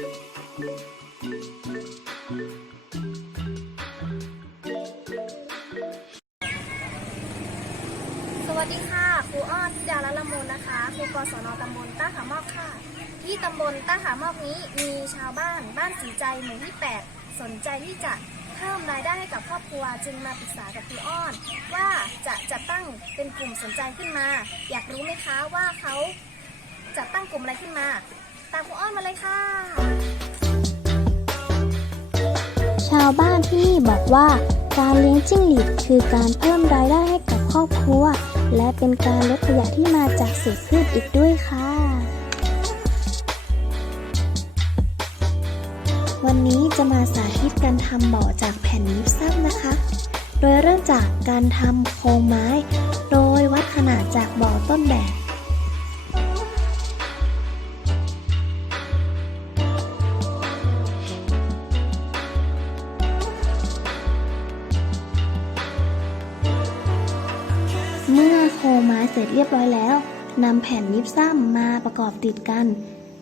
สวัสดีค่ะ ครูอ้อนธิดาละละมูลนะคะ ครูกศนตำบลต้าขามอกค่ะ ที่ตำบลต้าขามอกนี้มีชาวบ้านบ้านสีใจหมู่ที่ 8 สนใจที่จะเพิ่มรายได้ให้กับครอบครัวจึงมาปรึกษากับครูอ้อน ว่าจะจัดตั้งเป็นกลุ่มสนใจขึ้นมา อยากรู้ไหมคะว่าเขาจัดตั้งกลุ่มอะไรขึ้นมา ตามครูอ้อนมาเลยค่ะ ชาวบ้านที่นี่บอกว่า การเลี้ยงจิ้งหรีดคือการเพิ่มรายได้ให้กับครอบครัว และเป็นการลดขยะที่มาจากเศษพืชอีกด้วยค่ะ วันนี้จะมาสาธิตการทำบ่อจากแผ่นยิปซัมนะคะ โดยเริ่มจากการทำโครงไม้ โดยวัดขนาดจากบ่อต้นแบบ เมื่อโคไม้เสร็จเรียบร้อยแล้วนำแผ่นยิปซัมมาประกอบติดกัน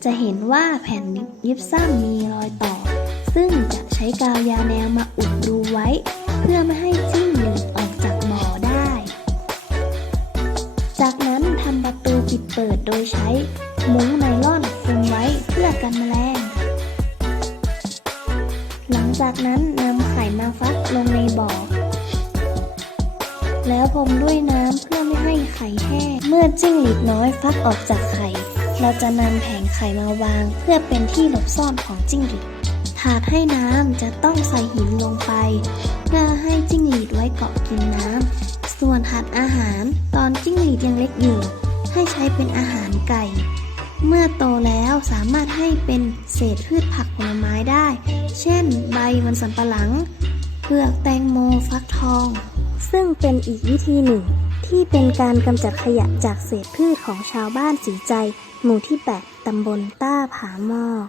จะเห็นว่าแผ่นยิปซัมมีรอยต่อ ซึ่งจะใช้กาวยาแนวมาอุดรูไว้ เพื่อไม่ให้จิ้งหรีดออกจากบ่อได้ จากนั้นทำประตูปิดเปิดโดยใช้มุ้งไนล่อนคลุมไว้เพื่อกันแมลง หลังจากนั้นนำไข่มาฟักลงในบ่อ แล้วพรมด้วยน้ำเพื่อไม่ให้ไข่แห้ง เมื่อจิ้งหรีดน้อยฟักออกจากไข่ เราจะนำแผงไข่มาวาง เพื่อเป็นที่หลบซ่อนของจิ้งหรีด ถาดให้น้ำจะต้องใส่หินลงไป เพื่อให้จิ้งหรีดไว้เกาะกินน้ำ ส่วนถาดอาหารตอนจิ้งหรีดยังเล็กอยู่ ให้ใช้เป็นอาหารไก่ เมื่อโตแล้วสามารถให้เป็นเศษพืชผักผลไม้ได้ เช่น ใบมันสำปะหลังเปลือกแตงโมฟักทอง ซึ่งเป็นอีกวิธีหนึ่ง ที่เป็นการกำจัดขยะจากเศษพืชของชาวบ้านสีใจ หมู่ที่ 8 ตำบลต้าผาหมอก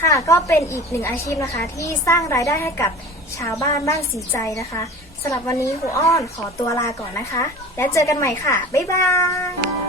ค่ะก็เป็นอีกหนึ่งอาชีพนะคะ ที่สร้างรายได้ให้กับชาวบ้านบ้านสีใจนะคะสำหรับวันนี้ครูอ้อนขอตัวลาก่อนนะคะ แล้วเจอกันใหม่ค่ะ บ๊ายบาย